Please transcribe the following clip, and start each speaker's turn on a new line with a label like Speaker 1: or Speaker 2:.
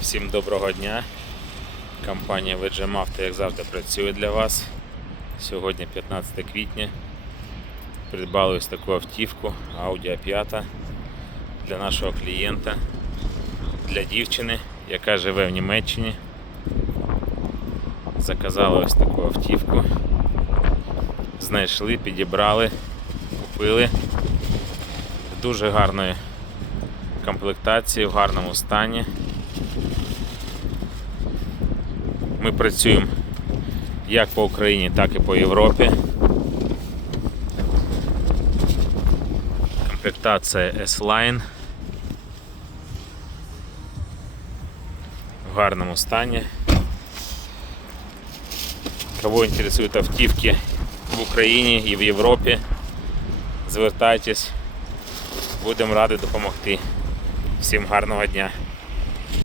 Speaker 1: Всім доброго дня. Компанія VGM Auto, як завжди, працює для вас. Сьогодні 15 квітня. Придбали ось таку автівку Audi A5 для нашого клієнта, для дівчини, яка живе в Німеччині. Заказали ось таку автівку. Знайшли, підібрали, купили в дуже гарної комплектації, в гарному стані. Ми працюємо як по Україні, так і по Європі. Комплектація S-Line. В гарному стані. Кого інтересують автівки в Україні і в Європі, звертайтесь, будемо раді допомогти. Всім гарного дня!